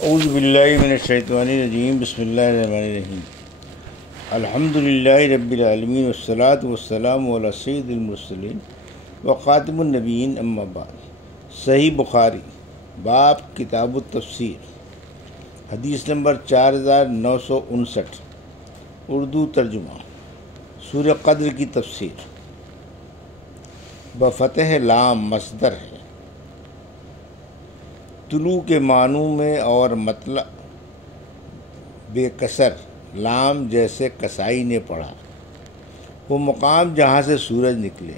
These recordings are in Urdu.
اعوذ باللہ من الشیطان الرجیم بسم اللہ الرحمن الرحیم الحمدللہ رب العالمین والصلاة والسلام علی سید المرسلین وخاتم النبیین اما بعد۔ صحیح بخاری باب کتاب التفسیر، حدیث نمبر 4959، اردو ترجمہ۔ سورہ قدر کی تفسیر بفتح لام مصدر ہے، طلوع کے معنوں میں اور مطلب بے کسر لام جیسے کسائی نے پڑھا، وہ مقام جہاں سے سورج نکلے۔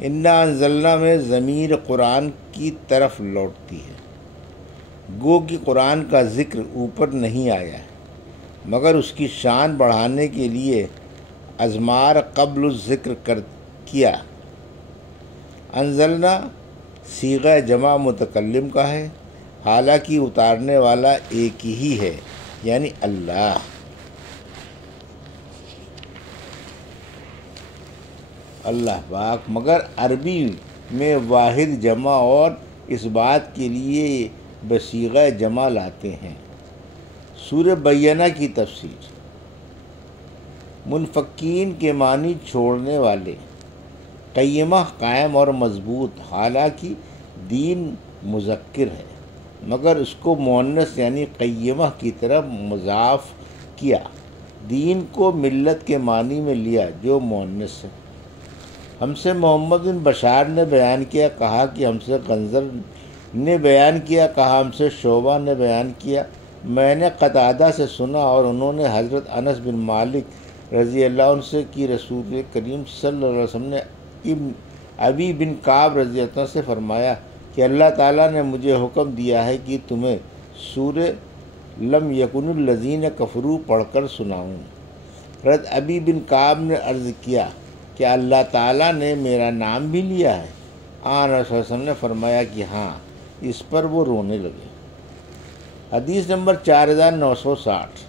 انا انزلنا میں ضمیر قرآن کی طرف لوٹتی ہے، گو کہ قرآن کا ذکر اوپر نہیں آیا ہے مگر اس کی شان بڑھانے کے لیے ازمار قبل الذکر کیا۔ انزلنا صیغہ جمع متکلم کا ہے، حالانکہ اتارنے والا ایک ہی ہے یعنی اللہ۔ اللہ پاک مگر عربی میں واحد جمع اور اس بات کے لیے بصیغہ جمع لاتے ہیں۔ سورہ بینہ کی تفسیر، منفکین کے معنی چھوڑنے والے، قیمہ قائم اور مضبوط، حالانکہ دین مذکر ہے مگر اس کو مؤنث یعنی قیمہ کی طرف مضاف کیا، دین کو ملت کے معنی میں لیا جو مؤنث ہے۔ ہم سے محمد بن بشار نے بیان کیا، کہا کہ ہم سے غنزر نے بیان کیا، کہا ہم سے شعبہ نے بیان کیا، میں نے قتادہ سے سنا اور انہوں نے حضرت انس بن مالک رضی اللہ عنہ سے کہ رسول کریم صلی اللہ علیہ وسلم نے ابی بن کعب رضی اللہ عنہ سے فرمایا کہ اللہ تعالیٰ نے مجھے حکم دیا ہے کہ تمہیں سورہ لم یکن الذین کفروا پڑھ کر سناؤں۔ حضرت ابی بن کعب نے عرض کیا کہ اللہ تعالیٰ نے میرا نام بھی لیا ہے؟ آن رسول اللہ علیہ وسلم نے فرمایا کہ ہاں۔ اس پر وہ رونے لگے۔ حدیث نمبر 4960،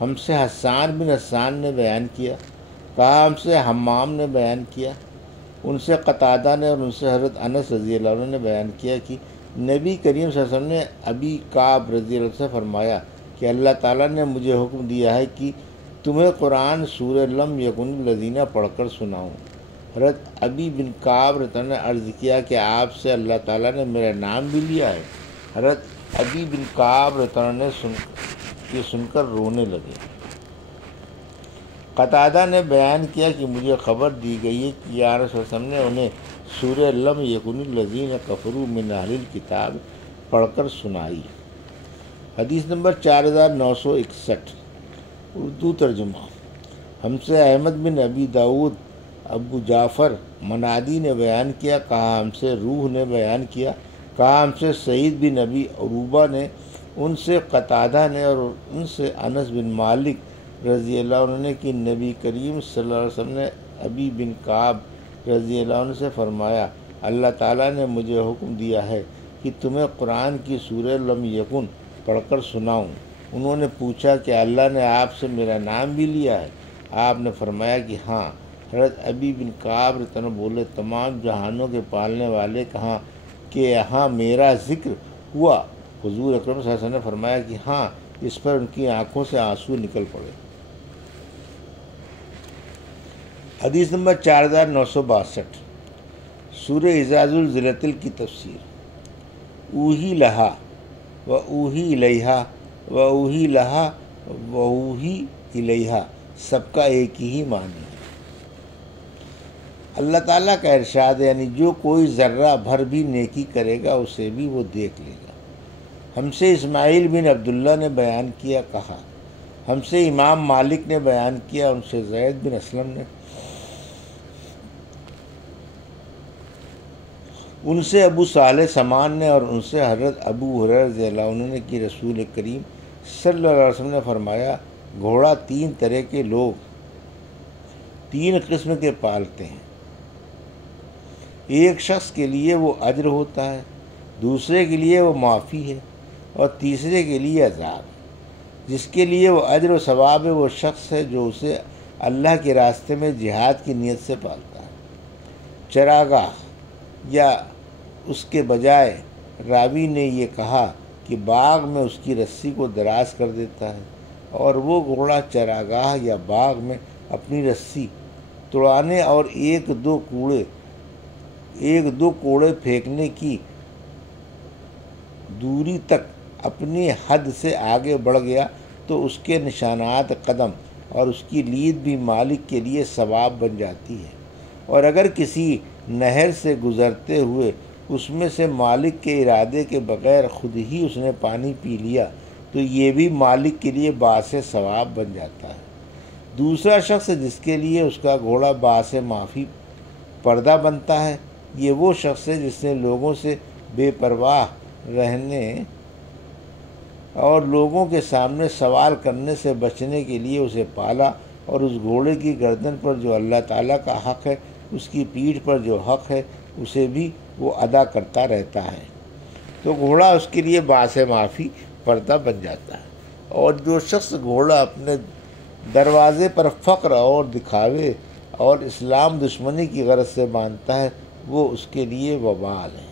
ہم سے حسان بن حسان نے بیان کیا، کہا ہم سے حمام نے بیان کیا، ان سے قتادہ نے اور ان سے حضرت انس رضی اللہ عنہ نے بیان کیا کہ نبی کریم صلی اللہ علیہ وسلم نے ابی کعب رضی اللہ عنہ سے فرمایا کہ اللہ تعالیٰ نے مجھے حکم دیا ہے کہ تمہیں قرآن سورہ لم یکن الذین پڑھ کر سناؤں۔ حضرت ابی بن کعب رضی اللہ عنہ نے عرض کیا کہ آپ سے اللہ تعالیٰ نے میرا نام بھی لیا ہے؟ حضرت ابی بن کعب رضی اللہ عنہ نے سن کر رونے لگے۔ قتادہ نے بیان کیا کہ مجھے خبر دی گئی ہے کہ یا رسول اللہ نے انہیں سورہ لم یکن الذین کفروا من اہل الکتاب پڑھ کر سنائی۔ حدیث نمبر 4961، اردو ترجمہ۔ ہم سے احمد بن ابی داود ابو جعفر منادی نے بیان کیا، کہا ہم سے روح نے بیان کیا، کہا ہم سے سعید بن ابی عروبہ نے، ان سے قتادہ نے اور ان سے انس بن مالک رضی اللہ عنہ نے کہ نبی کریم صلی اللہ علیہ وسلم نے ابی بن کعب رضی اللہ عنہ سے فرمایا اللہ تعالیٰ نے مجھے حکم دیا ہے کہ تمہیں قرآن کی سورہ لم یکن پڑھ کر سناؤں۔ انہوں نے پوچھا کہ اللہ نے آپ سے میرا نام بھی لیا ہے؟ آپ نے فرمایا کہ ہاں۔ حضرت ابی بن کعب رضی اللہ عنہ بولے تمام جہانوں کے پالنے والے کہاں کہ یہاں میرا ذکر ہوا؟ حضور اکرم صلی اللہ علیہ وسلم نے فرمایا کہ ہاں۔ اس پر ان کی آنکھوں سے آنسو نکل پڑے۔ حدیث نمبر 4962، سورہ اذا زلزلت کی تفسیر۔ اوحی لہا و اوحی الیہا و اوحی لہا و اوحی الیہا، سب کا ایک ہی معنی ہے۔ اللہ تعالیٰ کا ارشاد ہے، یعنی جو کوئی ذرہ بھر بھی نیکی کرے گا اسے بھی وہ دیکھ لے گا۔ ہم سے اسماعیل بن عبداللہ نے بیان کیا، کہا ہم سے امام مالک نے بیان کیا، ان سے زید بن اسلم نے، ان سے ابو صالح سمان نے اور ان سے حضرت ابو ہریرہ رضی اللہ عنہ نے کہ رسول کریم صلی اللہ علیہ وسلم نے فرمایا گھوڑا 3 طرح کے لوگ 3 قسم کے پالتے ہیں، ایک شخص کے لیے وہ اجر ہوتا ہے، دوسرے کے لیے وہ معافی ہے اور تیسرے کے لیے عذاب۔ جس کے لیے وہ اجر و ثواب ہے وہ شخص ہے جو اسے اللہ کے راستے میں جہاد کی نیت سے پالتا ہے۔ چراگاہ یا اس کے بجائے راوی نے یہ کہا کہ باغ میں اس کی رسی کو دراز کر دیتا ہے، اور وہ گھوڑا چراگاہ یا باغ میں اپنی رسی توڑانے اور ایک دو کوڑے پھینکنے کی دوری تک اپنی حد سے آگے بڑھ گیا تو اس کے نشانات قدم اور اس کی لید بھی مالک کے لیے ثواب بن جاتی ہے، اور اگر کسی نہر سے گزرتے ہوئے اس میں سے مالک کے ارادے کے بغیر خود ہی اس نے پانی پی لیا تو یہ بھی مالک کے لیے باعث ثواب بن جاتا ہے۔ دوسرا شخص جس کے لیے اس کا گھوڑا باعث معافی پردہ بنتا ہے، یہ وہ شخص ہے جس نے لوگوں سے بے پرواہ رہنے اور لوگوں کے سامنے سوال کرنے سے بچنے کے لیے اسے پالا، اور اس گھوڑے کی گردن پر جو اللہ تعالیٰ کا حق ہے، اس کی پیٹھ پر جو حق ہے، اسے بھی وہ ادا کرتا رہتا ہے، تو گھوڑا اس کے لیے باعث معافی پردہ بن جاتا ہے۔ اور جو شخص گھوڑا اپنے دروازے پر فقر اور دکھاوے اور اسلام دشمنی کی غرض سے باندھتا ہے، وہ اس کے لیے وبال ہے۔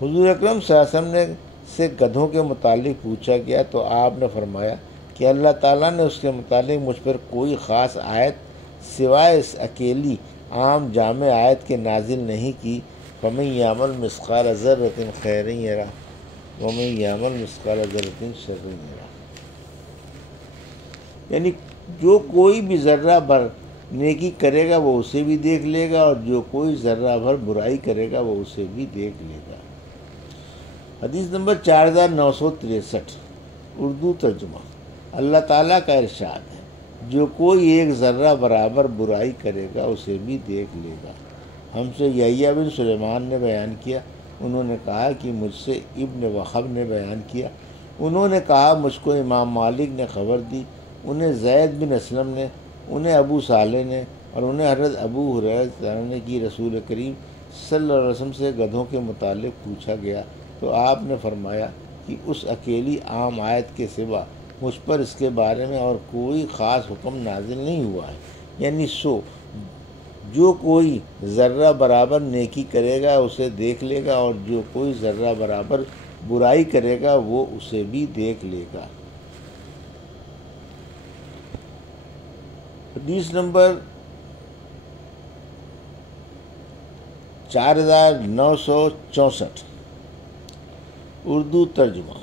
حضور اکرم صلی اللہ علیہ وسلم سے گدھوں کے متعلق پوچھا گیا تو آپ نے فرمایا کہ اللہ تعالیٰ نے اس کے متعلق مجھ پر کوئی خاص آیت سوائے اس اکیلی عام جامع آیت کے نازل نہیں کی، فَمَن يَعْمَلْ مِثْقَالَ ذَرَّةٍ خَيْرًا يَرَهُ وَمَن يَعْمَلْ مِثْقَالَ ذَرَّةٍ شَرًّا يَرَهُ، یعنی جو کوئی بھی ذرہ بھر نیکی کرے گا وہ اسے بھی دیکھ لے گا، اور جو کوئی ذرہ بھر برائی کرے گا وہ اسے بھی دیکھ لے گا۔ حدیث نمبر 4963، اردو ترجمہ۔ اللہ تعالیٰ کا ارشاد ہے، جو کوئی ایک ذرہ برابر برائی کرے گا اسے بھی دیکھ لے گا۔ ہم سے یحییٰ بن سلیمان نے بیان کیا، انہوں نے کہا کہ مجھ سے ابن وہب نے بیان کیا، انہوں نے کہا مجھ کو امام مالک نے خبر دی، انہیں زید بن اسلم نے، انہیں ابو صالح نے، اور انہیں حضرت ابو ہریرہ نے کہ رسول کریم صلی اللہ علیہ وسلم سے گدھوں کے متعلق پوچھا گیا تو آپ نے فرمایا کہ اس اکیلی عام آیت کے سوا مجھ پر اس کے بارے میں اور کوئی خاص حکم نازل نہیں ہوا ہے، یعنی جو کوئی ذرہ برابر نیکی کرے گا اسے دیکھ لے گا، اور جو کوئی ذرہ برابر برائی کرے گا وہ اسے بھی دیکھ لے گا۔ حدیث نمبر 4964، اردو ترجمہ۔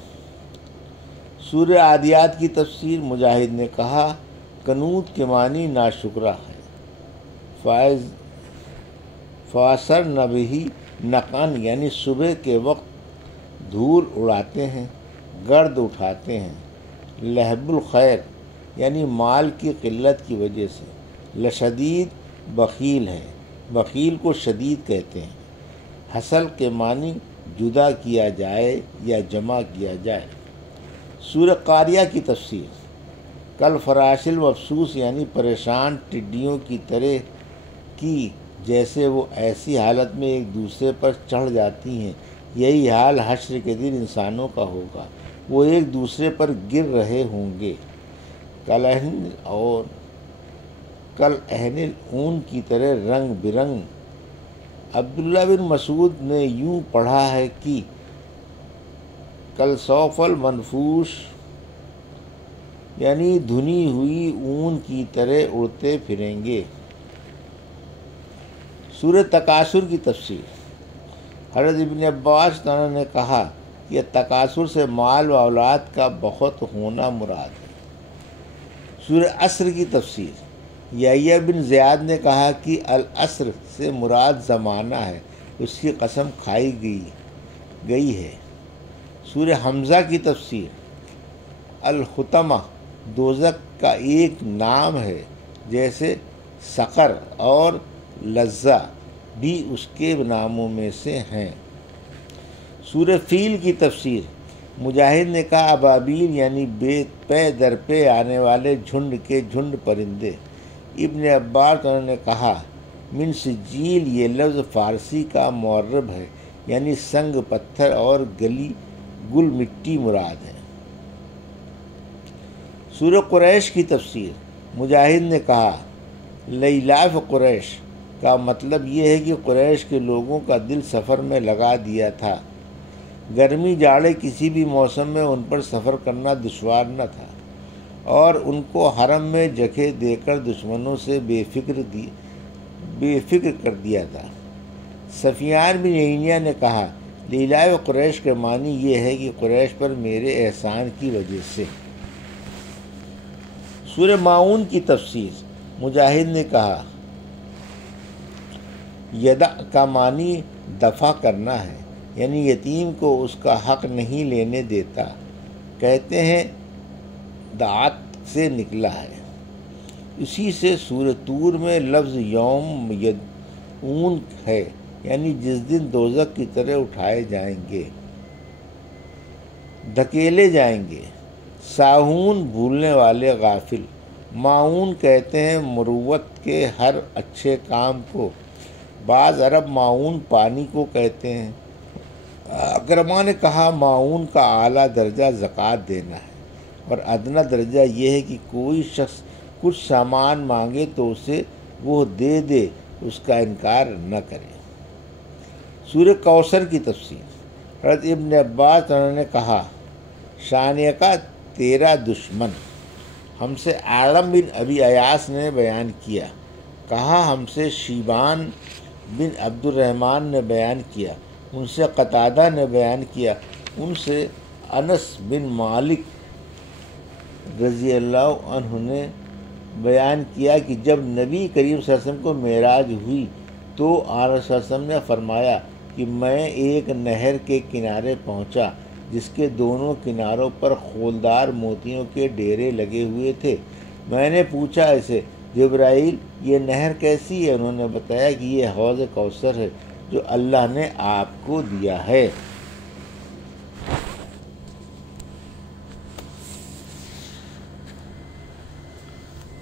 سورہ عادیات کی تفسیر۔ مجاہد نے کہا قنوت کے معنی ناشکرہ ہے۔ فاثر نبی نقن یعنی صبح کے وقت دھول اڑاتے ہیں، گرد اٹھاتے ہیں۔ لہب الخیر یعنی مال کی قلت کی وجہ سے۔ لشدید بخیل ہے، بخیل کو شدید کہتے ہیں۔ حصل کے معنی جدا کیا جائے یا جمع کیا جائے۔ سورہ قاریہ کی تفسیر۔ کل فراش المبثوث یعنی پریشان ٹڈیوں کی طرح کی، جیسے وہ ایسی حالت میں ایک دوسرے پر چڑھ جاتی ہیں، یہی حال حشر کے دن انسانوں کا ہوگا، وہ ایک دوسرے پر گر رہے ہوں گے۔ کل اہن اون کی طرح رنگ برنگ۔ عبداللہ بن مسعود نے یوں پڑھا ہے کہ کل صوف المنفوش یعنی دھنی ہوئی اون کی طرح اڑتے پھریں گے۔ سورہ تکاثر کی تفسیر۔ حضرت ابن عباس نے کہا کہ تکاثر سے مال و اولاد کا بہت ہونا مراد ہے۔ سورہ عصر کی تفسیر۔ یحییٰ بن زیاد نے کہا کہ العصر سے مراد زمانہ ہے، اس کی قسم کھائی گئی ہے۔ سورہ حمزہ کی تفسیر۔ الحطمہ دوزخ کا ایک نام ہے، جیسے سقر اور لظہ بھی اس کے ناموں میں سے ہیں۔ سورہ فیل کی تفسیر۔ مجاہد نے کہا ابابیل یعنی پے در پے آنے والے جھنڈ کے جھنڈ پرندے۔ ابن عباس نے کہا من سجیل، یہ لفظ فارسی کا معرب ہے، یعنی سنگ پتھر اور گل مٹی مراد ہے۔ سورہ قریش کی تفسیر۔ مجاہد نے کہا لیلاف قریش کا مطلب یہ ہے کہ قریش کے لوگوں کا دل سفر میں لگا دیا تھا۔ گرمی جاڑے کسی بھی موسم میں ان پر سفر کرنا دشوار نہ تھا، اور ان کو حرم میں جگہ دے کر دشمنوں سے بے فکر کر دیا تھا۔ سفیان بن عیینہ نے کہا، لیلائے قریش کے معنی یہ ہے کہ قریش پر میرے احسان کی وجہ سے۔ سورہ ماعون کی تفسیر۔ مجاہد نے کہا، یدع کا معنی دفع کرنا ہے، یعنی یتیم کو اس کا حق نہیں لینے دیتا۔ کہتے ہیں دعات سے نکلا ہے۔ اسی سے سورہ طور میں لفظ یوم یدعون ہے، یعنی جس دن دوزخ کی طرح اٹھائے جائیں گے، دھکیلے جائیں گے۔ ساہون بھولنے والے، غافل۔ ماعون کہتے ہیں مروت کے ہر اچھے کام کو۔ بعض عرب معاون پانی کو کہتے ہیں۔ اکرما نے کہا، معاون کا اعلیٰ درجہ زکوٰۃ دینا ہے، اور ادنیٰ درجہ یہ ہے کہ کوئی شخص کچھ سامان مانگے تو اسے وہ دے دے، اس کا انکار نہ کرے۔ سورہ کوثر کی تفسیر۔ حضرت ابن عباس نے کہا، شانیہ کا تیرا دشمن ہم سے عالم بن ابی ایاس نے بیان کیا، کہا ہم سے شیبان بن عبد الرحمن نے بیان کیا، ان سے قتادہ نے بیان کیا، ان سے انس بن مالک رضی اللہ عنہ نے بیان کیا کہ جب نبی کریم صلی اللہ علیہ وسلم کو معراج ہوئی تو آن صلی اللہ علیہ وسلم نے فرمایا کہ میں ایک نہر کے کنارے پہنچا جس کے دونوں کناروں پر خولدار موتیوں کے ڈیرے لگے ہوئے تھے۔ میں نے پوچھا اسے، جبرائیل یہ نہر کیسی ہے؟ انہوں نے بتایا کہ یہ حوض کوثر ہے جو اللہ نے آپ کو دیا ہے۔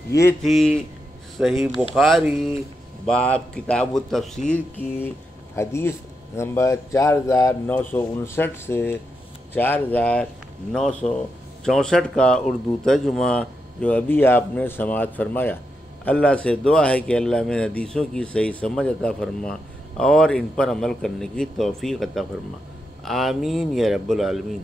یہ تھی صحیح بخاری باب کتاب التفسیر کی حدیث نمبر 4959 سے 4964 کا اردو ترجمہ جو ابھی آپ نے سماعت فرمایا۔ اللہ سے دعا ہے کہ اللہ میں حدیثوں کی صحیح سمجھ عطا فرما اور ان پر عمل کرنے کی توفیق عطا فرما۔ آمین یا رب العالمین۔